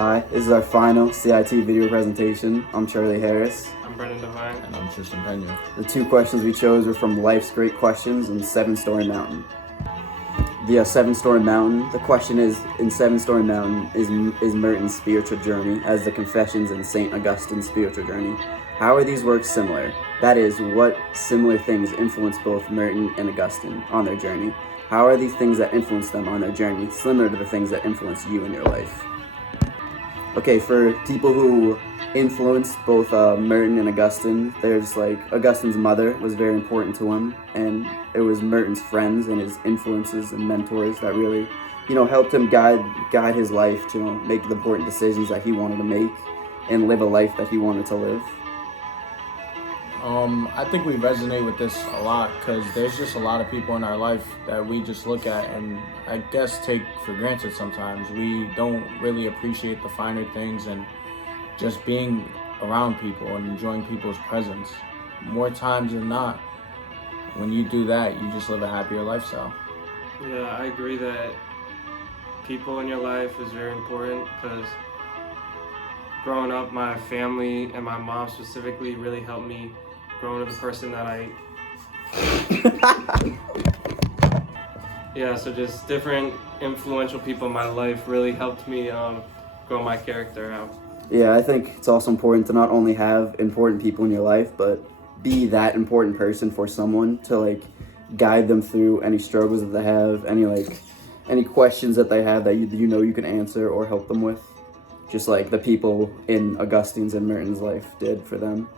Hi, this is our final CIT video presentation. I'm Charlie Harris. I'm Brendan Devine. And I'm Tristen. The two questions we chose were from Life's Great Questions and Seven Story Mountain. The Seven Story Mountain, the question is, in Seven Story Mountain, is Merton's spiritual journey as the Confessions and St. Augustine's spiritual journey. How are these works similar? That is, what similar things influence both Merton and Augustine on their journey? How are these things that influence them on their journey similar to the things that influence you in your life? Okay, for people who influenced both Merton and Augustine, there's Augustine's mother was very important to him, and it was Merton's friends and his influences and mentors that really, helped him guide his life to make the important decisions that he wanted to make and live a life that he wanted to live. I think we resonate with this a lot because there's just a lot of people in our life that we just look at and I guess take for granted sometimes. We don't really appreciate the finer things and just being around people and enjoying people's presence. More times than not, when you do that, you just live a happier lifestyle. Yeah, I agree that people in your life is very important because growing up, my family and my mom specifically really helped me grow into the person that I so just different influential people in my life really helped me grow my character out. Yeah, I think it's also important to not only have important people in your life, but be that important person for someone to guide them through any struggles that they have, any questions that they have that you can answer or help them with, just like the people in Augustine's and Merton's life did for them.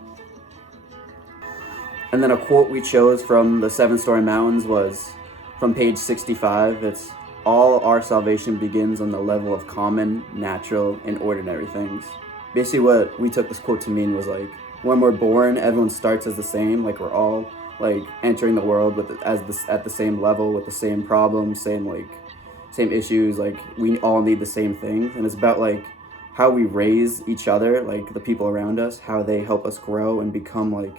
And then a quote we chose from the Seven Story Mountains was from page 65. It's, "All our salvation begins on the level of common, natural, and ordinary things." Basically what we took this quote to mean was when we're born, everyone starts as the same, we're all entering the world at the same level with the same problems, same issues, we all need the same things. And it's about how we raise each other, the people around us, how they help us grow and become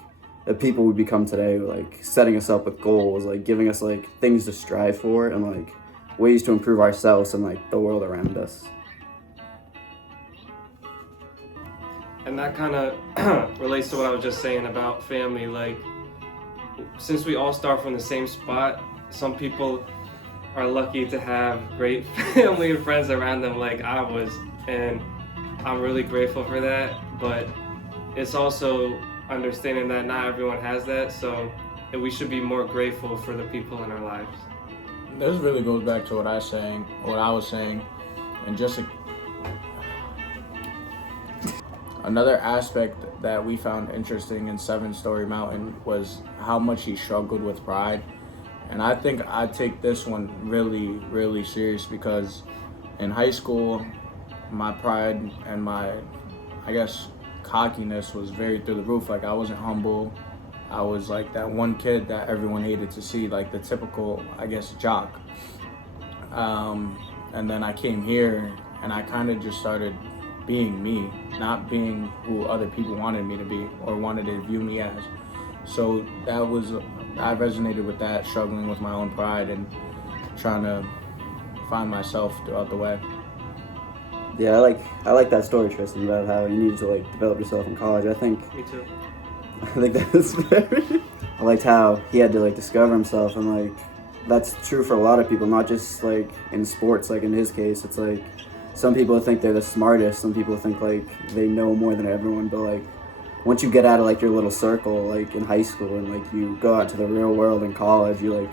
the people we become today, setting us up with goals, giving us things to strive for and ways to improve ourselves and the world around us. And that kind of relates to what I was just saying about family. Since we all start from the same spot, some people are lucky to have great family and friends around them like I was, and I'm really grateful for that. But it's also understanding that not everyone has that, so we should be more grateful for the people in our lives. This really goes back to what I was saying, and just another aspect that we found interesting in Seven Story Mountain was how much he struggled with pride. And I think I take this one really, really serious because in high school, my pride and my, cockiness was very through the roof. I wasn't humble. I was that one kid that everyone hated to see, the typical, jock. And then I came here and I kind of just started being me, not being who other people wanted me to be or wanted to view me as. So I resonated with that, struggling with my own pride and trying to find myself throughout the way. Yeah, I like that story, Tristen, about how you needed to develop yourself in college. Me too. I think that's very. I liked how he had to discover himself, and that's true for a lot of people, not just in sports. In his case, it's some people think they're the smartest, some people think they know more than everyone, but once you get out of your little circle in high school and you go out to the real world in college, you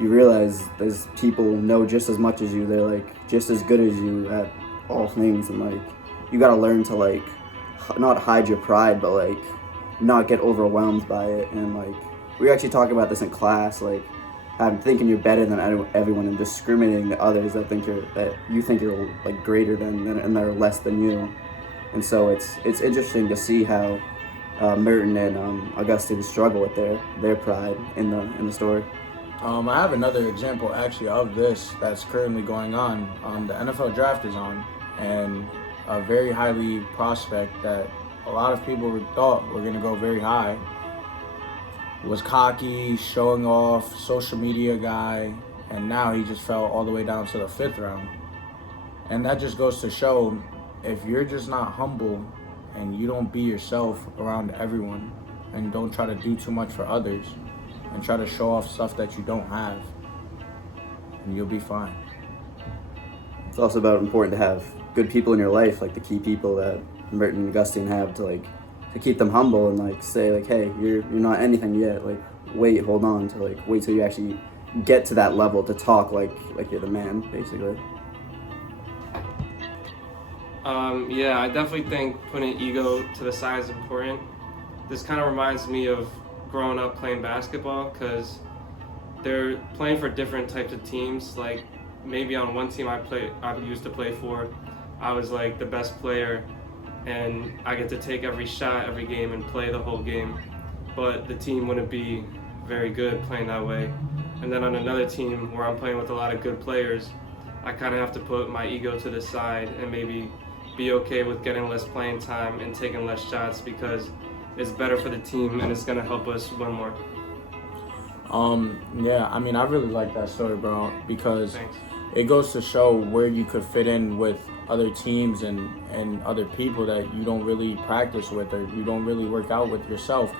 realize there's people who know just as much as you. They're just as good as you at all things, and you gotta learn to not hide your pride, but not get overwhelmed by it. And we were actually talking about this in class, thinking you're better than everyone and discriminating the others that you think you're greater than and they're less than you. And so it's interesting to see how Merton and Augustine struggle with their pride in the story. I have another example actually of this that's currently going on. The NFL draft is on, and a very highly prospect that a lot of people thought were going to go very high was cocky, showing off, social media guy, and now he just fell all the way down to the 5th round. And that just goes to show if you're just not humble and you don't be yourself around everyone and don't try to do too much for others and try to show off stuff that you don't have, and you'll be fine. It's also about important to have good people in your life, like the key people that Merton and Augustine have to keep them humble and like say like, hey, you're not anything yet. Like wait, hold on to like wait till you actually get to that level to talk like you're the man, basically. Yeah, I definitely think putting ego to the side is important. This kind of reminds me of growing up playing basketball, because they're playing for different types of teams. Like maybe on one team I used to play for, I was like the best player, and I get to take every shot every game and play the whole game. But the team wouldn't be very good playing that way. And then on another team where I'm playing with a lot of good players, I kind of have to put my ego to the side and maybe be okay with getting less playing time and taking less shots, because it's better for the team and it's going to help us win more. Yeah, I mean, I really like that story, bro, because Thanks. it goes to show where you could fit in with other teams and other people that you don't really practice with or you don't really work out with yourself.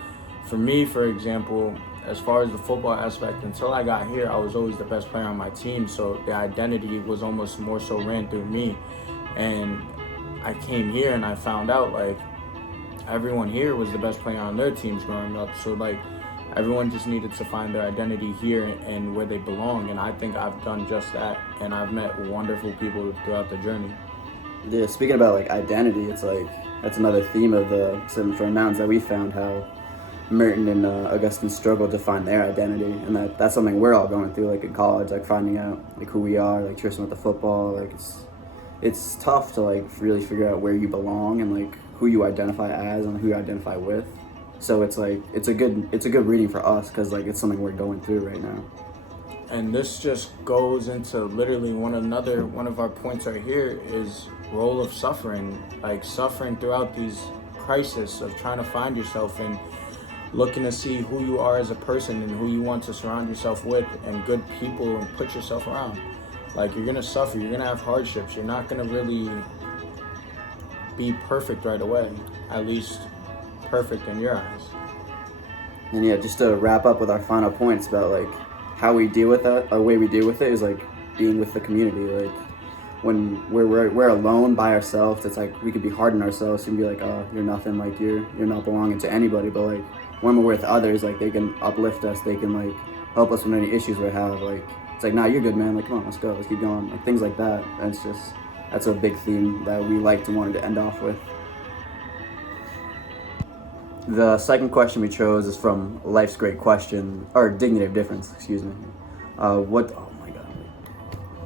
For me, for example, as far as the football aspect, until I got here, I was always the best player on my team, so the identity was almost more so ran through me. And I came here and I found out like everyone here was the best player on their teams growing up, so like everyone just needed to find their identity here and where they belong, and I think I've done just that, and I've met wonderful people throughout the journey. Yeah, speaking about like identity, it's like that's another theme of the 7 Mountains that we found, how Merton and Augustine struggled to find their identity, and that's something we're all going through, like in college, like finding out like who we are, like Tristen with the football, like it's tough to like really figure out where you belong and like who you identify as and who you identify with. So it's like it's a good reading for us, because like it's something we're going through right now. And this just goes into literally one of our points right here is role of suffering, like suffering throughout these crises of trying to find yourself and looking to see who you are as a person and who you want to surround yourself with and good people and put yourself around. Like you're gonna suffer, you're gonna have hardships, you're not gonna really be perfect right away, at least perfect in your eyes. And yeah, just to wrap up with our final points about like how we deal with that, the way we deal with it is like being with the community. Like when we're alone by ourselves, it's like we could be hard on ourselves and be like, oh, you're nothing, like you're not belonging to anybody. But like when we're with others, like they can uplift us, they can like help us with any issues we have. Like it's like, nah, you're good, man. Like come on, let's go, let's keep going. Like things like that. And that's a big theme that we wanted to end off with. The second question we chose is from Life's Great Question, or Dignity of Difference, excuse me. Oh my God.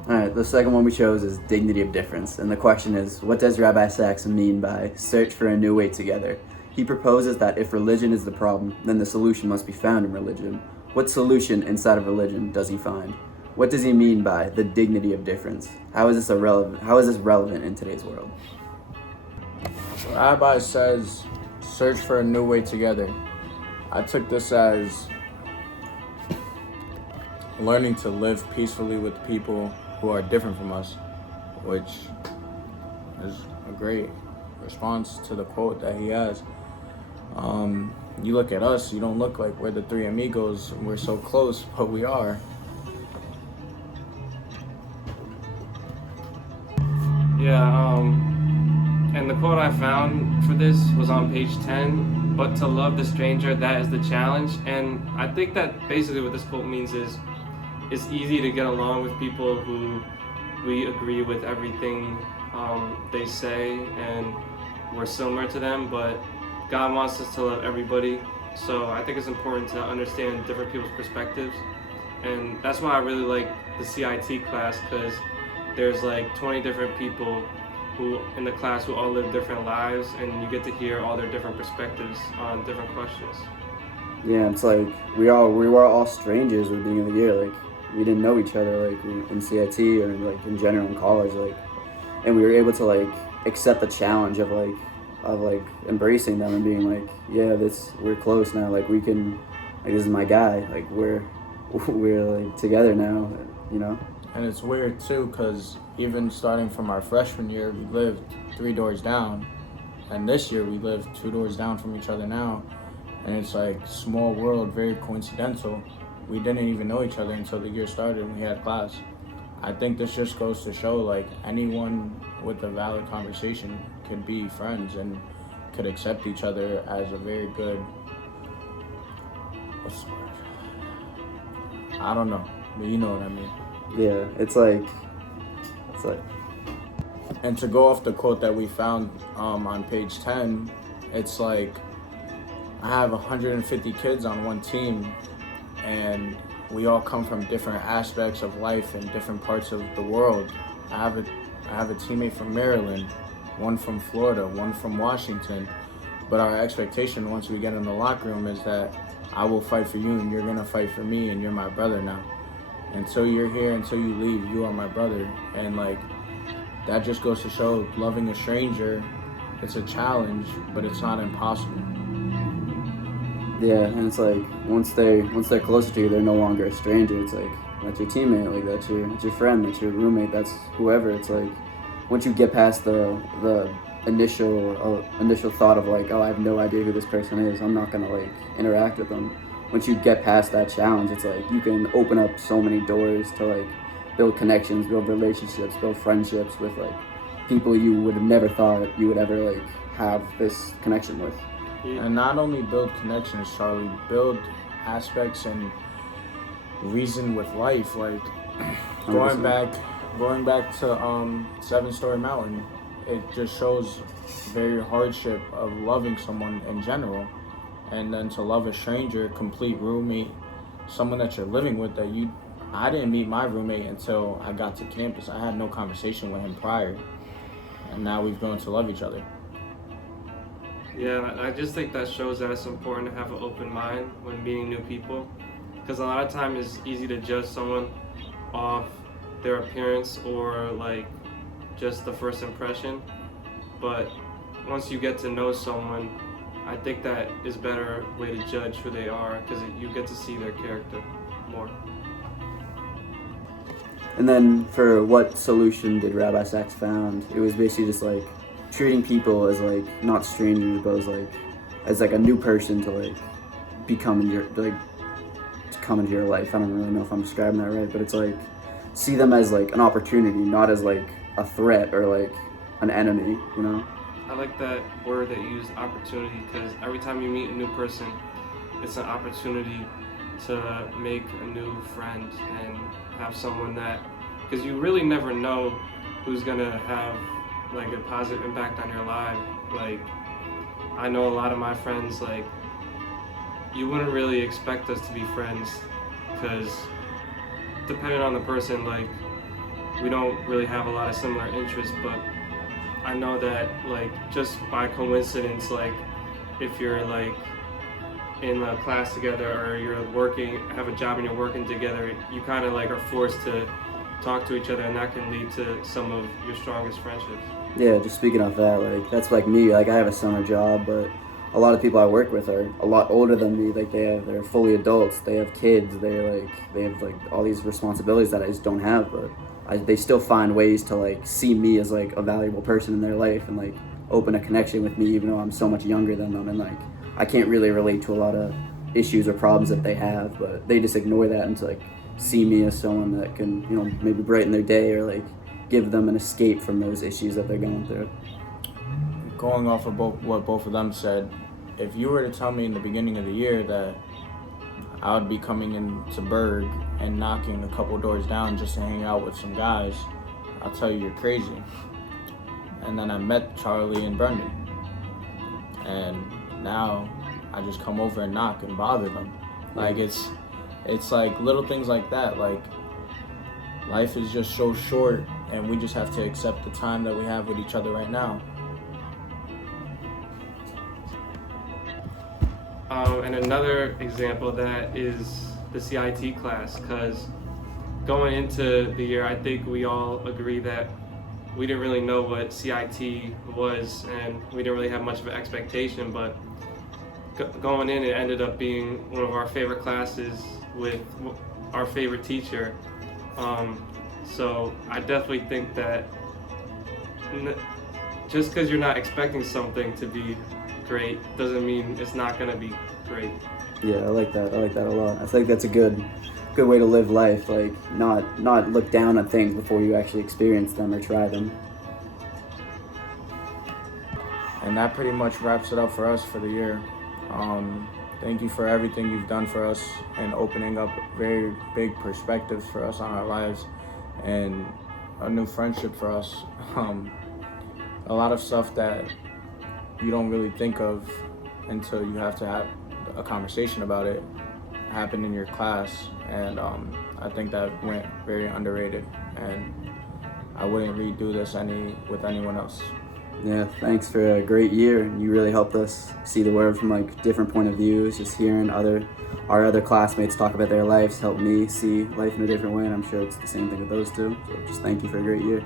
Alright, the second one we chose is Dignity of Difference, and the question is, what does Rabbi Sachs mean by search for a new way together? He proposes that if religion is the problem, then the solution must be found in religion. What solution inside of religion does he find? What does he mean by the dignity of difference? How is this relevant in today's world? Rabbi says, search for a new way together. I took this as learning to live peacefully with people who are different from us, which is a great response to the quote that he has. You look at us, you don't look like we're the three amigos, we're so close, but we are. Yeah, and the quote I found for this was on page 10, but to love the stranger, that is the challenge. And I think that basically what this quote means is it's easy to get along with people who we agree with everything they say and we're similar to them, but God wants us to love everybody. So I think it's important to understand different people's perspectives. And that's why I really like the CIT class, because there's like 20 different people who in the class who all live different lives, and you get to hear all their different perspectives on different questions. Yeah, it's like we were all strangers at the beginning of the year. Like we didn't know each other, like in CIT or like in general in college, like, and we were able to like accept the challenge of embracing them and being like, yeah, we're close now. Like we can, like this is my guy. Like we're like together now, you know. And it's weird too, because even starting from our freshman year, we lived 3 doors down. And this year we live 2 doors down from each other now. And it's like small world, very coincidental. We didn't even know each other until the year started and we had class. I think this just goes to show like anyone with a valid conversation could be friends and could accept each other as a very good, what's the word? I don't know, but you know what I mean. Yeah, it's like, And to go off the quote that we found on page 10, it's like, I have 150 kids on one team, and we all come from different aspects of life in different parts of the world. I have a teammate from Maryland, one from Florida, one from Washington, but our expectation once we get in the locker room is that I will fight for you and you're gonna fight for me and you're my brother now. Until you're here, until you leave, you are my brother. And like, that just goes to show loving a stranger, it's a challenge, but it's not impossible. yeah, and it's like once they're closer to you, they're no longer a stranger. It's like that's your teammate, like that's your friend, that's your roommate, that's whoever. It's like once you get past the initial thought of like, oh, I have no idea who this person is, I'm not gonna like interact with them. Once you get past that challenge, it's like you can open up so many doors to like build connections, build relationships, build friendships with like people you would have never thought you would ever like have this connection with. And not only build connections, Charlie, build aspects and reason with life. Like going 100%. back to 7-Story Mountain, it just shows very hardship of loving someone in general, and then to love a stranger, complete roommate, someone that you're living with that I didn't meet my roommate until I got to campus. I had no conversation with him prior, and now we've grown to love each other. Yeah, I just think that shows that it's important to have an open mind when meeting new people, because a lot of times it's easy to judge someone off their appearance or like just the first impression, but once you get to know someone, I think that is a better way to judge who they are, because you get to see their character more. And then for what solution did Rabbi Sachs found? It was basically just like treating people as like not strangers, but as like a new person to like become in your to come into your life. I don't really know if I'm describing that right, but it's like see them as like an opportunity, not as like a threat or like an enemy, you know? I like that word that you use, opportunity, because every time you meet a new person, it's an opportunity to make a new friend and have someone that, because you really never know who's gonna have like a positive impact on your life. Like, I know a lot of my friends, like, you wouldn't really expect us to be friends, because depending on the person, like, we don't really have a lot of similar interests, but I know that, like, just by coincidence, like, if you're like in a class together or you're working, have a job and you're working together, you kind of like are forced to talk to each other, and that can lead to some of your strongest friendships. Yeah, just speaking of that, like that's like me. Like I have a summer job, but a lot of people I work with are a lot older than me. Like they're fully adults. They have kids. They have like all these responsibilities that I just don't have. But they still find ways to like see me as like a valuable person in their life and like open a connection with me, even though I'm so much younger than them, and like I can't really relate to a lot of issues or problems that they have. But they just ignore that and to like see me as someone that can, you know, maybe brighten their day or like give them an escape from those issues that they're going through. Going off of what both of them said, if you were to tell me in the beginning of the year that I would be coming into Berg and knocking a couple doors down just to hang out with some guys, I'll tell you, you're crazy. And then I met Charlie and Brendan, and now I just come over and knock and bother them. Like it's like little things like that. Like life is just so short, and we just have to accept the time that we have with each other right now. And another example of that is the CIT class, because going into the year, I think we all agree that we didn't really know what CIT was, and we didn't really have much of an expectation, but going in, it ended up being one of our favorite classes with our favorite teacher. So I definitely think that just because you're not expecting something to be great doesn't mean it's not going to be great. Yeah, I like that. I like that a lot. I think that's a good way to live life. Like not look down on things before you actually experience them or try them. And that pretty much wraps it up for us for the year. Thank you for everything you've done for us and opening up very big perspectives for us on our lives and a new friendship for us. A lot of stuff that you don't really think of until you have to have a conversation about it happened in your class, and I think that went very underrated, and I wouldn't redo this with anyone else. Yeah, thanks for a great year. You really helped us see the world from like different point of views. Just hearing our other classmates talk about their lives helped me see life in a different way, and I'm sure it's the same thing with those two. So just thank you for a great year.